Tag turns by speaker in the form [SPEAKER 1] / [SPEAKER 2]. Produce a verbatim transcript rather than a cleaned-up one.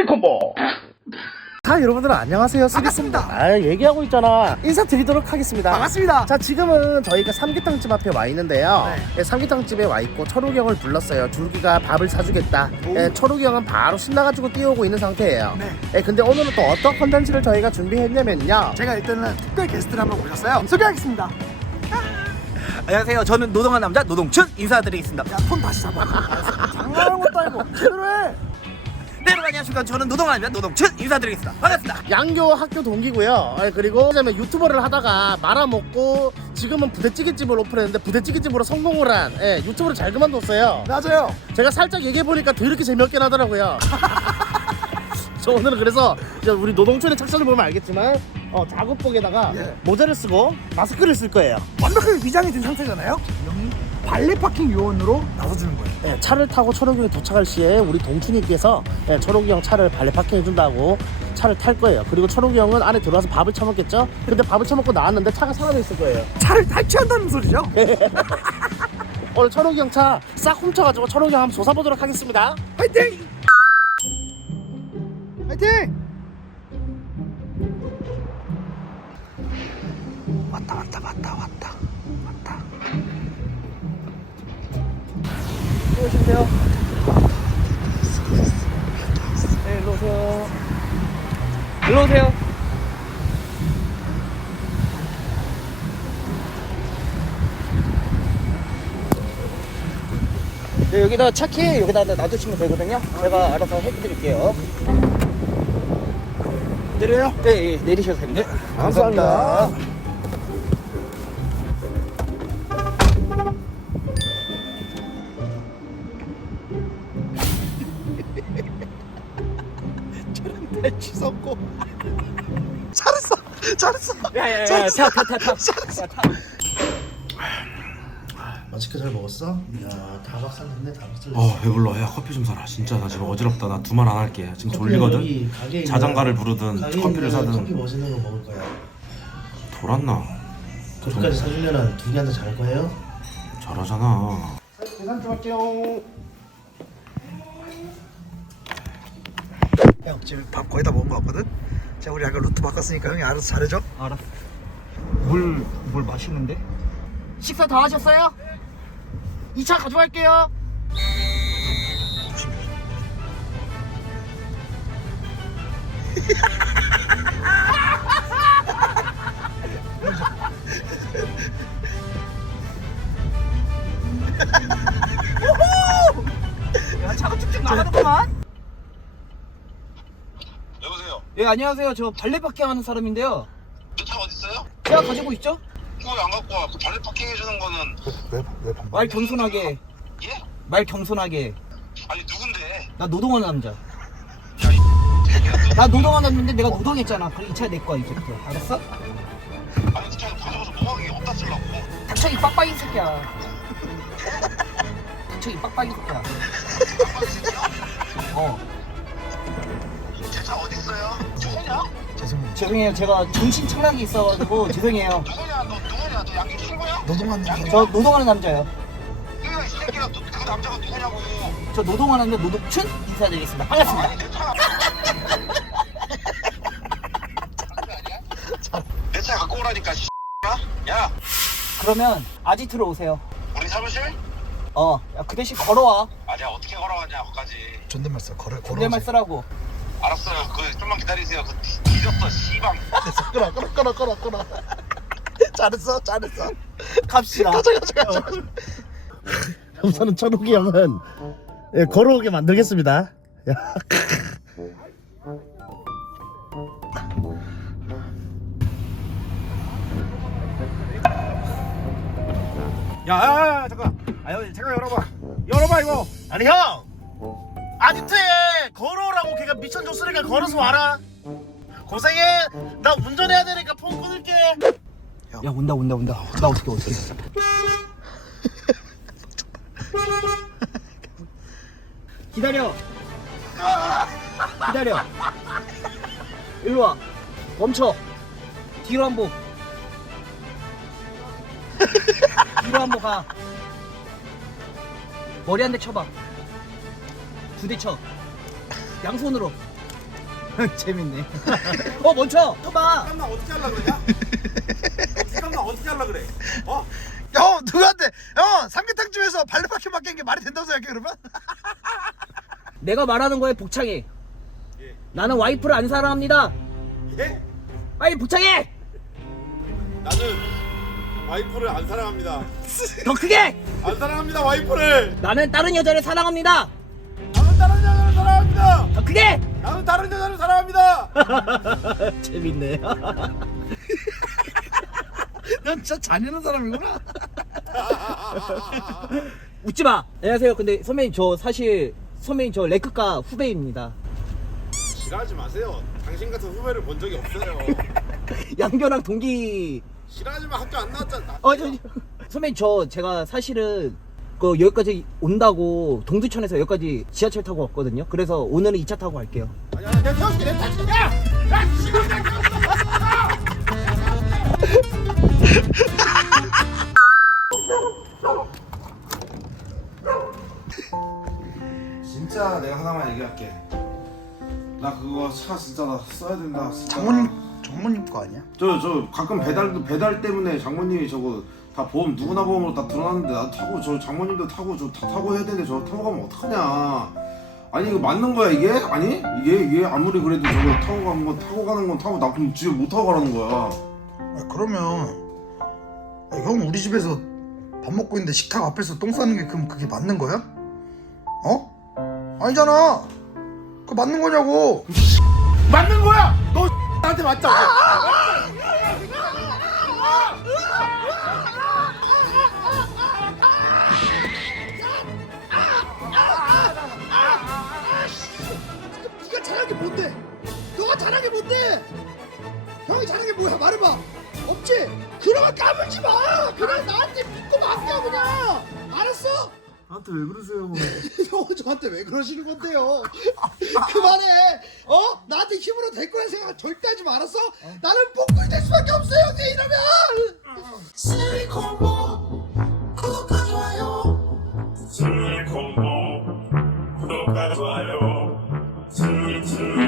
[SPEAKER 1] 콤보.
[SPEAKER 2] 자, 여러분들 안녕하세요.
[SPEAKER 3] 반갑습니다.
[SPEAKER 2] 아, 얘기하고 있잖아. 인사드리도록 하겠습니다.
[SPEAKER 3] 반갑습니다.
[SPEAKER 2] 자, 지금은 저희가 삼계탕집 앞에 와 있는데요.
[SPEAKER 3] 네.
[SPEAKER 2] 예, 삼계탕집에 와 있고 철욱이 형을 불렀어요. 줄기가 밥을 사주겠다. 예, 철욱이 형은 바로 신나가지고 뛰어오고 있는 상태예요.
[SPEAKER 3] 네.
[SPEAKER 2] 예, 근데 오늘은 또 어떤 컨텐츠를 저희가 준비했냐면요.
[SPEAKER 3] 제가 일단은 특별 게스트를 한번 모셨어요. 소개하겠습니다.
[SPEAKER 4] 안녕하세요. 저는 노동한 남자 노동춘 인사드리겠습니다.
[SPEAKER 3] 야, 톤 다시 잡아. 장난하는 것도 아니고 제대로 해.
[SPEAKER 4] 네, 여러분 안녕하십니까. 저는 노동한 남자 노동춘 인사드리겠습니다. 반갑습니다.
[SPEAKER 2] 양교 학교 동기고요. 예, 그리고 그다음에 유튜버를 하다가 말아먹고 지금은 부대찌개집을 오픈했는데 부대찌개집으로 성공을 한 예, 유튜브를 잘 그만뒀어요.
[SPEAKER 3] 맞아요.
[SPEAKER 2] 제가 살짝 얘기해보니까 더럽게 재미없긴 하더라고요. 저 오늘은 그래서 이제 우리 노동촌의 착샷을 보면 알겠지만 어, 작업복에다가
[SPEAKER 3] 예.
[SPEAKER 2] 모자를 쓰고 마스크를 쓸 거예요.
[SPEAKER 3] 완벽하게 위장이 된 상태잖아요. 형이 발레 파킹 요원으로 나서주는 거예요.
[SPEAKER 2] 예, 차를 타고 철욱이 형이 도착할 시에 우리 동춘이께서 예, 철욱이 형 차를 발레 파킹해준다고 차를 탈 거예요. 그리고 철욱이 형은 안에 들어와서 밥을 처먹겠죠? 근데 밥을 처먹고 나왔는데 차가 사라져 있을 거예요.
[SPEAKER 3] 차를 탈취한다는 소리죠?
[SPEAKER 2] 오늘 철욱이 형 차 싹 훔쳐가지고 철욱이 형 한번 조사보도록 하겠습니다.
[SPEAKER 3] 화이팅! 화이팅! 왔다 왔다 왔다 왔다 왔다.
[SPEAKER 4] 일로 오시세요. 네, 일로 오세요. 일로 오세요. 네, 여기다 차키 여기다 놔두시면 되거든요. 제가 알아서 해드릴게요.
[SPEAKER 3] 내려요?
[SPEAKER 4] 네, 예, 내리셔도 됩니다.
[SPEAKER 3] 감사합니다.
[SPEAKER 2] 취소고
[SPEAKER 3] 잘했어, 잘했어.
[SPEAKER 4] 야야야,
[SPEAKER 3] 잘했어.
[SPEAKER 4] 타, 타, 타, 타.
[SPEAKER 3] 잘했어.
[SPEAKER 4] 야, 타.
[SPEAKER 2] 맛있게 잘 먹었어? 이야, 다 박살 났네, 다 박살
[SPEAKER 5] 어 배불러. 야 커피 좀 사라. 진짜 나 지금 어지럽다. 나 두 말 안 할게. 지금 졸리거든. 자장가를 부르든 커피를 사든.
[SPEAKER 2] 커피 멋있는 거 먹을 거야.
[SPEAKER 5] 돌았나?
[SPEAKER 2] 커피까지 사주면은 두 개한테 잘 거예요?
[SPEAKER 5] 잘하잖아.
[SPEAKER 2] 계산 좀 할게요.
[SPEAKER 3] 형 지금 밥 거의 다 먹은 거 같거든? 자, 우리 약간 루트 바꿨으니까 형이 알아서 잘해줘.
[SPEAKER 4] 알았어. 물, 물 맛있는데? 식사 다 하셨어요? 이 차 가져갈게요. 야, 차가 쭉쭉 나가는구만.
[SPEAKER 1] 여보세요.
[SPEAKER 4] 예, 안녕하세요. 저 발레 파킹 하는 사람인데요.
[SPEAKER 1] 저 차 어디 있어요?
[SPEAKER 4] 제가 가지고 있죠?
[SPEAKER 1] 이거 왜 안 갖고 와? 그 발레 파킹 해주는 거는
[SPEAKER 3] 왜왜 밥?
[SPEAKER 4] 말 겸손하게.
[SPEAKER 1] 예?
[SPEAKER 4] 말 겸손하게.
[SPEAKER 1] 아니 누군데?
[SPEAKER 4] 나 노동하는 남자.
[SPEAKER 1] 야이 새끼야.
[SPEAKER 4] 나 노동하는 남자인데 내가 노동했잖아. 그럼 이 차 내 거야 이제부터. 알았어?
[SPEAKER 1] 아니 진짜 가져가서 뭐하게 어디다 쓰려고?
[SPEAKER 4] 닥쳐이 빡빡이 새끼야. 닥쳐이 빡빡이 새끼야. 어.
[SPEAKER 1] 제차 어디 있어요? 누구냐?
[SPEAKER 3] 죄송해요.
[SPEAKER 4] 죄송해요. 제가 정신 착락이 있어가지고 죄송해요.
[SPEAKER 1] 누구냐? 너 누구냐? 너 양기 친구야?
[SPEAKER 3] 노동한
[SPEAKER 1] 양기
[SPEAKER 4] 저 노동하는 남자예요.
[SPEAKER 1] 그러니까 이 새끼가 너, 그 남자가 누구냐고.
[SPEAKER 4] 저 노동하는 남자 노동춘 인사드리겠습니다. 반갑습니다.
[SPEAKER 1] 아니 내 차. 내 차 갖고 오라니까 씨. 야
[SPEAKER 4] 그러면 아지트로 오세요.
[SPEAKER 1] 우리 사무실?
[SPEAKER 4] 어. 야, 그 대신 걸어와.
[SPEAKER 1] 아 내가 어떻게 걸어가냐 거기까지.
[SPEAKER 3] 존댓말 써. 걸어 걸어.
[SPEAKER 4] 존댓말 쓰라고.
[SPEAKER 1] 알았어요. 그 좀만 기다리세요. 그 뒤- 뒤졌어 씨방.
[SPEAKER 3] 끌어 끌어 끌어 끌어 끌어. 잘했어, 잘했어.
[SPEAKER 4] 갑시다.
[SPEAKER 3] 가자 가자 가자. 가자.
[SPEAKER 2] 우선은 철욱이 형은 예, 걸어오게 만들겠습니다. 야.
[SPEAKER 5] 야, 야, 야 잠깐. 아유 잠깐 열어봐. 열어봐 이거.
[SPEAKER 2] 아니 형! 아지트에 걸어오라고 걔가 미션 줬으니까 걸어서 와라. 고생해. 나 운전해야 되니까 폰 끊을게.
[SPEAKER 4] 야 온다 온다 온다. 나 어떻게 어떻게. 기다려. 기다려. 일로 와. 멈춰. 뒤로 한 번. 뒤로 한 번 가. 머리 한 대 쳐봐. 두 대 쳐. 양손으로.
[SPEAKER 3] 재밌네.
[SPEAKER 4] 어 멈춰. 쳐봐.
[SPEAKER 5] 잠깐만 어떻게 하려 그러냐? 잠깐만 어떻게 하려 그래? 어?
[SPEAKER 3] 형 누구한테 형 삼계탕집에서 발레파킹 맡긴 게 말이 된다고 생각해 그러면?
[SPEAKER 4] 내가 말하는 거에 복창해.
[SPEAKER 5] 예.
[SPEAKER 4] 나는 와이프를 안 사랑합니다.
[SPEAKER 5] 예?
[SPEAKER 4] 빨리 복창해.
[SPEAKER 5] 나는 와이프를 안 사랑합니다.
[SPEAKER 4] 더 크게.
[SPEAKER 5] 안 사랑합니다 와이프를.
[SPEAKER 4] 나는 다른 여자를 사랑합니다.
[SPEAKER 5] 나는 다른 여자를 사랑합니다.
[SPEAKER 4] 더 크게.
[SPEAKER 5] 나는 다른 여자를 사랑합니다.
[SPEAKER 4] 재밌네.
[SPEAKER 3] 넌 진짜 잔인한 사람이구나.
[SPEAKER 4] 웃지 마. 안녕하세요. 근데 선배님 저 사실 선배님 저 레크가 후배입니다.
[SPEAKER 5] 싫어하지 마세요. 당신 같은 후배를 본 적이 없어요.
[SPEAKER 4] 양교랑 동기.
[SPEAKER 5] 싫어하지만 학교 안 나왔잖아.
[SPEAKER 4] 어, 저, 저, 선배님 저 제가 사실은 그 여기까지 온다고 동두천에서 여기까지 지하철 타고 왔거든요. 그래서 오늘은 이 차 타고 갈게요.
[SPEAKER 5] 아니야, 내가 태워줄게. 내가 태워줄게. 야! 야, 씨발, 내가 진짜 내가 하나만 얘기할게. 나 그거 차 진짜 나 써야 된다. 진짜.
[SPEAKER 3] 장모님 장모님 거 아니야?
[SPEAKER 5] 저, 저 가끔 배달도 배달 때문에 장모님이 저거 다 보험 누구나 보험으로 다 드러났는데 나 타고 저 장모님도 타고 저 다 타고 해야 되는데 저 타고 가면 어떡하냐. 아니 이거 맞는 거야 이게? 아니 이게 이게 아무리 그래도 저거 타고 가는 건 타고 가는 건 타고 나 그럼 집에 못 타고 가라는 거야.
[SPEAKER 3] 아, 그러면 아, 형 우리 집에서 밥 먹고 있는데 식탁 앞에서 똥 싸는 게 그럼 그게 맞는 거야? 어? 아니잖아. 그거 맞는 거냐고.
[SPEAKER 5] 맞는 거야. 너 나한테 맞자.
[SPEAKER 3] 네가 잘한 게 뭔데? 너가 잘한 게 뭔데? 형이 잘한 게 뭐야? 말해봐. 없지? 그러면 까불지 마. 그냥 나한테 믿고 맡겨 그냥. 알았어?
[SPEAKER 5] 나한테 왜 그러세요?
[SPEAKER 3] 형 저한테 왜 그러시는 건데요? 그만해. 어? 나한테 힘으로 될 거란 생각 절대 하지 마. 알았어? 나는 복구이 될 수밖에 없어 형님 이러면.
[SPEAKER 6] 실리콘보 구독과 좋아요 실리콘보 구독과 좋아요 슬슬